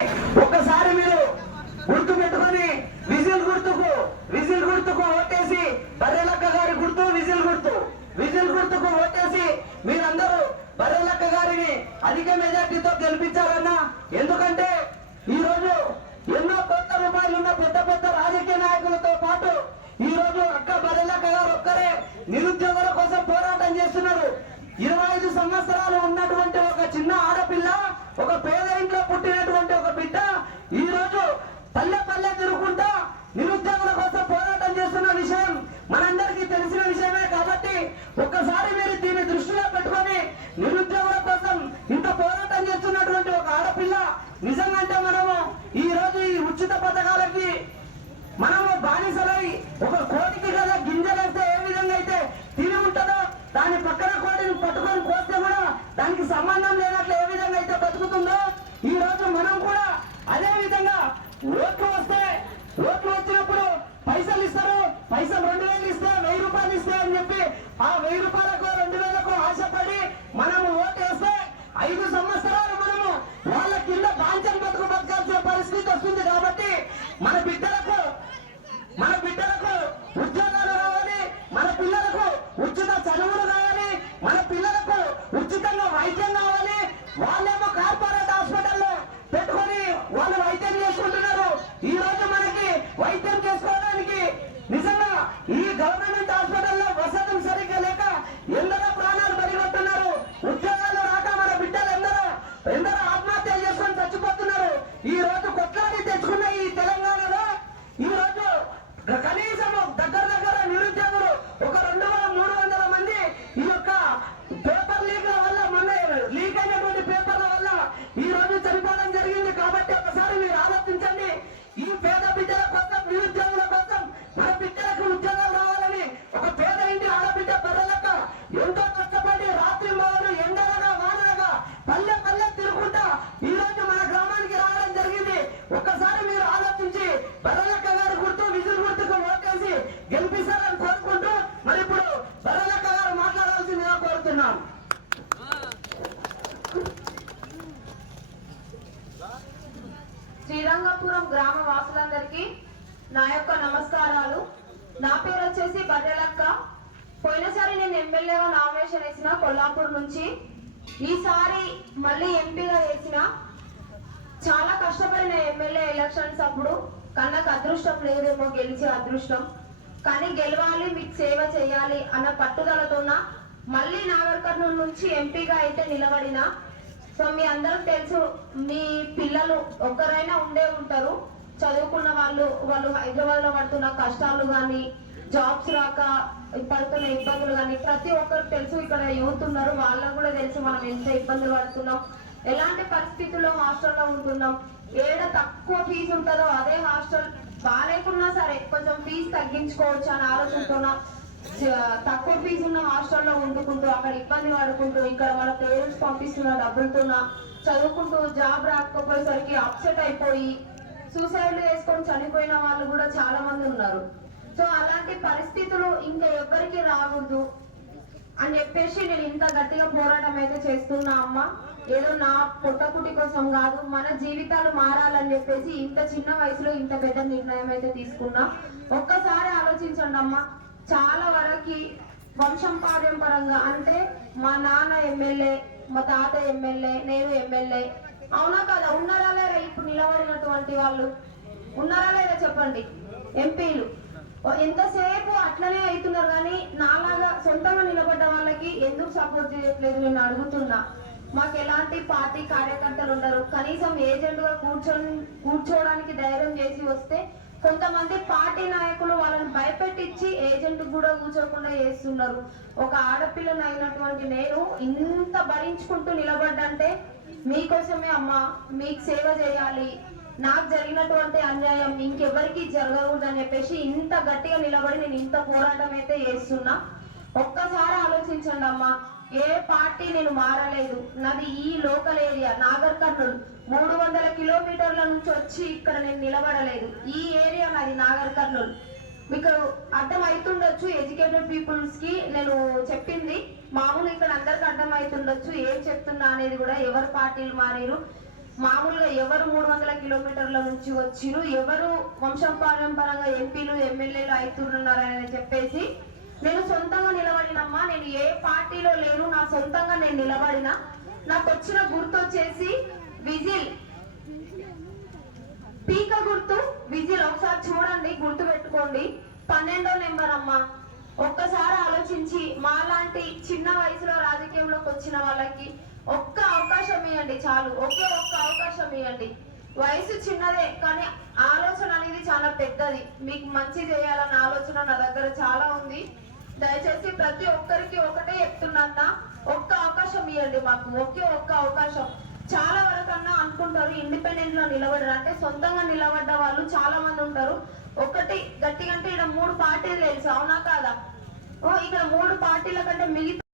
ఒక్కసారి మీరు గుర్తు పెట్టుకొని విజిల్ గుర్తుకు ఓటేసి బర్రెలక్క గారి గుర్తు విజిల్ గుర్తుకు ఓటేసి మీరందరూ బర్రెలక్క గారిని అధిక మెజార్టీతో గెలిపించారన్నా. ఎందుకంటే ఈ రోజు ఎన్నో కోట్ల రూపాయలు ఉన్న పెద్ద రాజకీయ నాయకులతో పాటు ఈ రోజు అక్క బర్రెలక్క గారు ఒక్కరే నిరుద్యోగుల కోసం పోరాటం చేస్తున్నారు. 25 సంవత్సరాలు ఉన్నటువంటి ఒక చిన్న ఆడపిల్ల, ఒక పేద ఇంట్లో పుట్టినటువంటి ఒక బిడ్డ ఈ రోజు పల్లె తిరుగుకుంటా నిరుద్యోగుల కోసం పోరాటం చేస్తున్న విషయం మనందరికీ తెలిసిన విషయమే. కాబట్టి ఒక్కసారి మీరు దీన్ని దృష్టిలో పెట్టుకొని నిరుద్యోగుల కోసం ఇంత పోరాటం చేస్తున్నటువంటి ఒక ఆడపిల్ల నిజంగా మనము ఈ రోజు ఈ ఉచిత పథకాలకి మనము బానిసలై ఒక కోటికి గల గింజలేస్తే ఏ విధంగా అయితే తిని ఉంటుందో దాని పక్కన కోటిని పట్టుకొని పోస్తే కూడా దానికి సంబంధం లేనట్లు ఏ విధంగా అయితే బతుకుతుందో ఈ రోజు మనం కూడా అదే విధంగా ఓట్లు వచ్చినప్పుడు పైసలు ఇస్తారు. పైసలు 2000 ఇస్తే 1000 రూపాయలు ఇస్తే అని చెప్పి ఆ 1000 రూపాయలకు 2000కు ఆశపడి మనము ఓటేస్తే 5 సంవత్సరాలు మనము వాళ్ళ కింద బాంఛన్ బతకాల్సిన పరిస్థితి వస్తుంది. కాబట్టి మన బిడ్డలకు ఉద్యోగాలు రావాలి, మన పిల్లలకు ఉచిత చదువులు కావాలి, మన పిల్లలకు ఉచితంగా వైద్యం కావాలి. వాళ్ళేమో కార్పొరేట్ హాస్పిటల్లో పెట్టుకొని వాళ్ళు వైద్యం చేసుకుంటున్నారు. ఈ రోజు మనకి వైద్యం చేసుకోవడానికి నిజంగా ఈ గవర్నమెంట్ హాస్పిటల్లో వసతులు సరిగ్గా లేక ఎందరో ప్రాణాలు బలిగొట్టున్నారు. ఉద్యోగాలు రాక మన బిడ్డలు ఎందరో ఆత్మహత్యలు చేసుకొని చచ్చిపోతున్నారు. ఈ రోజు కొట్లాడి తెచ్చుకున్న ఈ తెలంగాణలో ఈ రోజు కనీసం దగ్గర నిరుద్యోగులు ఒక 200-300 మంది ఈ యొక్క పేపర్ లీక్ల వల్ల మొన్న లీక్ అయినటువంటి పేపర్ల వల్ల ఈ రోజు చనిపోవడం జరిగింది. కాబట్టి ఒకసారి మీరు ఆలోచించండి. ఈ పేద బిడ్డల కోసం, నిరుద్యోగుల కోసం మన బిడ్డలకు ఉద్యోగాలు రావాలని ఒక పేద ఇంటి ఆడబిడ్డ బర్రెలక్క ఎంతో కష్టపడి రాత్రి మొదలు ఎండలగా వానలుగా పల్లె తిరుగుకుంటా ఈ రోజు మన గ్రామానికి రావడం జరిగింది. ఒక్కసారి మీరు ఆలోచించి బర్రెలక్క గారి గుర్తు విజిల్ గుర్తుకు ఓటేసి గెలిపిస్తారని కోరుకుంటూ మరి ఇప్పుడు బర్రెలక్క గారు మాట్లాడాల్సిందిగా కోరుతున్నాం. శ్రీరంగపురం గ్రామ వాసులందరికీ నా యొక్క నమస్కారాలు. నా పేరు వచ్చేసి బర్రెలక్క. పోయినసారి నేను ఎమ్మెల్యేగా నామినేషన్ వేసిన కొల్లాపూర్ నుంచి. ఈసారి మళ్ళీ ఎంపీగా వేసిన. చాలా కష్టపడిన ఎమ్మెల్యే ఎలక్షన్స్ అప్పుడు, కన్నకు అదృష్టం లేదేమో గెలిచే అదృష్టం, కానీ గెలవాలి, మీకు సేవ చేయాలి అన్న పట్టుదలతోన మళ్ళీ నాగర్ కర్నూలు నుంచి ఎంపీగా అయితే నిలబడిన. సో మీ అందరికి తెలుసు, మీ పిల్లలు ఒక్కరైనా ఉండే ఉంటారు చదువుకున్న వాళ్ళు హైదరాబాద్ లో పడుతున్న కష్టాలు కానీ, జాబ్స్ రాక పడుతున్న ఇబ్బందులు కానీ ప్రతి ఒక్కరికి తెలుసు. ఇక్కడ యూత్ ఉన్నారు, వాళ్ళకు కూడా తెలుసు మనం ఎంత ఇబ్బందులు పడుతున్నాం, ఎలాంటి పరిస్థితుల్లో హాస్టల్లో ఉంటున్నాం. ఏడ తక్కువ ఫీజు ఉంటుందో అదే హాస్టల్ బాగాలేకున్నా సరే కొంచెం ఫీజు తగ్గించుకోవచ్చు అనే ఆలోచనతో తక్కువ ఫీజు ఉన్న హాస్టల్లో వండుకుంటూ అక్కడ ఇబ్బంది పడుకుంటూ ఇక్కడ మన పేరెంట్స్ పంపిస్తున్న డబ్బులతో చదువుకుంటూ జాబ్ రాకపోయేసరికి అప్సెట్ అయిపోయి సూసైడ్లు చేసుకొని చనిపోయిన వాళ్ళు కూడా చాలా మంది ఉన్నారు. సో అలాంటి పరిస్థితులు ఇంకా ఎవ్వరికి రాకూడదు అని చెప్పేసి నేను ఇంత గట్టిగా పోరాటం అయితే చేస్తున్నా. అమ్మ, ఏదో నా పొట్టకుటి కోసం కాదు, మన జీవితాలు మారాలని చెప్పేసి ఇంత చిన్న వయసులో ఇంత పెద్ద నిర్ణయం అయితే తీసుకున్నా. ఒక్కసారి ఆలోచించండి అమ్మ, చాలా వరకు వంశం పారంపరంగా అంటే మా నాన్న ఎమ్మెల్యే, మా తాత ఎమ్మెల్యే, నేను ఎమ్మెల్యే, అవునా కదా? ఉన్నారా లేదా? ఇప్పుడు నిలబడినటువంటి వాళ్ళు ఉన్నారా లేదా చెప్పండి? ఎంపీలు ఎంతసేపు అట్లనే అవుతున్నారు, కానీ నాలాగా సొంతంగా నిలబడ్డ వాళ్ళకి ఎందుకు సపోర్ట్ చేయట్లేదు నేను అడుగుతున్నా. మాకు ఎలాంటి పార్టీ కార్యకర్తలు ఉండరు, కనీసం ఏజెంట్ గా కూర్చోడానికి ధైర్యం చేసి వస్తే కొంతమంది పార్టీ నాయకులు వాళ్ళని భయపెట్టించి ఏజెంట్ కూడా కూర్చోకుండా చేస్తున్నారు. ఒక ఆడపిల్లని అయినటువంటి నేను ఇంత భరించుకుంటూ నిలబడ్డంటే మీకోసమే అమ్మా, మీకు సేవ చేయాలి, నాకు జరిగినటువంటి అన్యాయం ఇంకెవరికి జరగకూడదని చెప్పేసి ఇంత గట్టిగా నిలబడి నేను ఇంత పోరాటం అయితే చేస్తున్నా. ఒక్కసారి ఆలోచించండి అమ్మా, ఏ పార్టీ నేను మారలేదు. నాది ఈ లోకల్ ఏరియా నాగర్ కర్నూలు, 300 కిలోమీటర్ల నుంచి వచ్చి ఇక్కడ నేను నిలబడలేదు. ఈ ఏరియా నాది నాగర్ కర్నూలు. మీకు అర్థం అవుతుండొచ్చు, ఎడ్యుకేటెడ్ పీపుల్స్ కి నేను చెప్పింది మామూలు ఇక్కడ అందరికి అర్థం అవుతుండొచ్చు ఏం చెప్తున్నా అనేది కూడా. ఎవరు పార్టీలు మారారు మామూలుగా ఎవరు 300 కిలోమీటర్ల నుంచి వచ్చిరు, ఎవరు వంశపారంపరంగా ఎంపీలు ఎమ్మెల్యేలు అవుతున్నారని చెప్పేసి నేను సొంతంగా నిలబడినమ్మా. నేను ఏ పార్టీలో లేను, నా సొంతంగా నేను నిలబడిన. నాకు వచ్చిన గుర్తు వచ్చేసి విజిల్, పీక గుర్తు విజిల్. ఒకసారి చూడండి, గుర్తు పెట్టుకోండి. 12వ నెంబర్ అమ్మా. ఒక్కసారి ఆలోచించి మాలాంటి చిన్న వయసులో రాజకీయంలోకి వచ్చిన వాళ్ళకి ఒక్క అవకాశం ఇవ్వండి చాలు. ఒకే ఒక్క అవకాశం ఇవ్వండి. వయసు చిన్నదే కానీ ఆలోచన అనేది చాలా పెద్దది. మీకు మంచి చేయాలన్న ఆలోచన నా దగ్గర చాలా ఉంది. దయచేసి ప్రతి ఒక్కరికి ఒకటే చెప్తున్నా, ఒక్క అవకాశం ఇవ్వండి మాకు, ఒకే ఒక్క అవకాశం. చాలా వరకన్నా అనుకుంటారు ఇండిపెండెంట్ లో నిలబడరు అంటే, సొంతంగా నిలబడ్డ వాళ్ళు చాలా మంది ఉంటారు. ఒకటి గట్టిగా అంటే ఇక్కడ 3 పార్టీలు తెలుసు, అవునా కాదా? ఇక్కడ 3 పార్టీల కంటే మిగతా